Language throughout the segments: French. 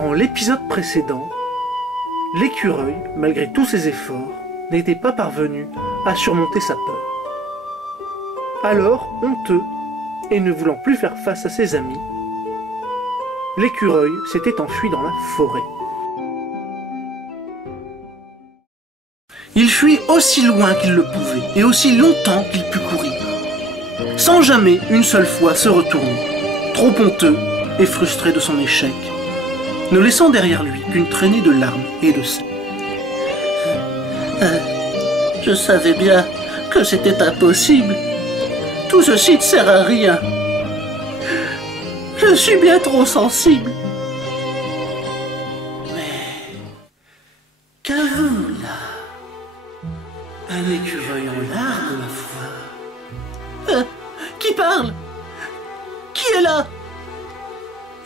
Dans l'épisode précédent, l'écureuil, malgré tous ses efforts, n'était pas parvenu à surmonter sa peur. Alors, honteux et ne voulant plus faire face à ses amis, l'écureuil s'était enfui dans la forêt. Il fuit aussi loin qu'il le pouvait et aussi longtemps qu'il put courir, sans jamais une seule fois se retourner, trop honteux et frustré de son échec, ne laissant derrière lui qu'une traînée de larmes et de sang. Je savais bien que c'était impossible. Tout ceci ne sert à rien. Je suis bien trop sensible. Mais qu'avons-nous là? Un écureuil en larmes, ma foi. Qui parle? Qui est là?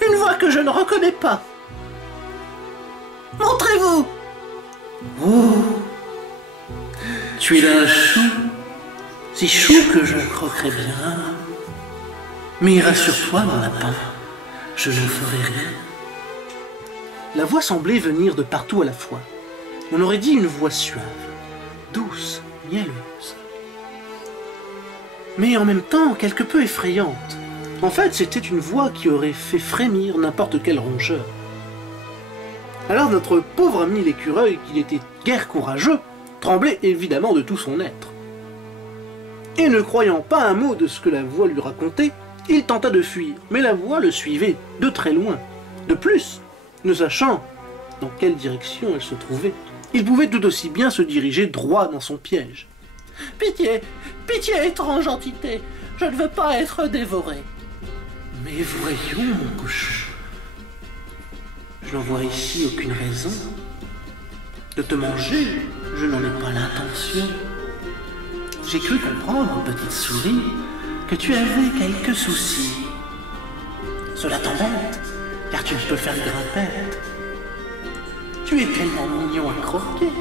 Une voix que je ne reconnais pas. Montrez-vous! Oh! Tu es un chou, si chou que je croquerais bien. Mais rassure-toi, mon lapin, je ne ferai rien. La voix semblait venir de partout à la fois. On aurait dit une voix suave, douce, mielleuse. Mais en même temps, quelque peu effrayante. En fait, c'était une voix qui aurait fait frémir n'importe quel rongeur. Alors notre pauvre ami l'écureuil, qui n'était guère courageux, tremblait évidemment de tout son être. Et ne croyant pas un mot de ce que la voix lui racontait, il tenta de fuir, mais la voix le suivait de très loin. De plus, ne sachant dans quelle direction elle se trouvait, il pouvait tout aussi bien se diriger droit dans son piège. Pitié, pitié, étrange entité, je ne veux pas être dévoré. Mais voyons, mon cochon, je n'en vois ici aucune raison. De te manger, je n'en ai pas l'intention. J'ai cru comprendre, petite souris, que tu avais quelques soucis. Cela t'embête, car tu ne peux faire grimpette. Tu es tellement mignon à croquer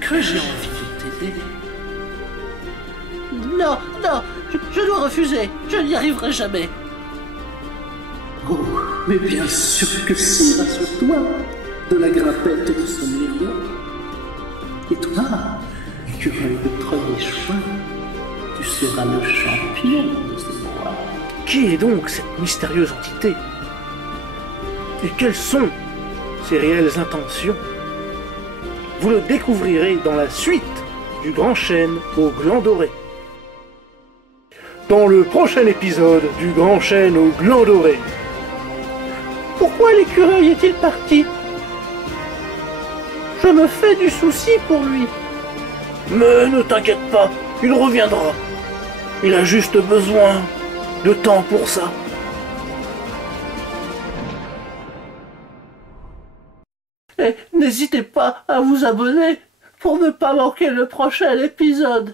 que j'ai envie de t'aider. Non, non, je dois refuser, je n'y arriverai jamais. Oh, mais bien sûr que si, rassure-toi, de la grimpette de son million. Et toi, écureuil de premier choix, tu seras le champion de ce bois. Qui est donc cette mystérieuse entité? Et quelles sont ses réelles intentions? Vous le découvrirez dans la suite du Grand Chêne au Gland Doré. Dans le prochain épisode du Grand Chêne au Gland Doré. Pourquoi l'écureuil est-il parti? Je me fais du souci pour lui. Mais ne t'inquiète pas, il reviendra. Il a juste besoin de temps pour ça. Et n'hésitez pas à vous abonner pour ne pas manquer le prochain épisode.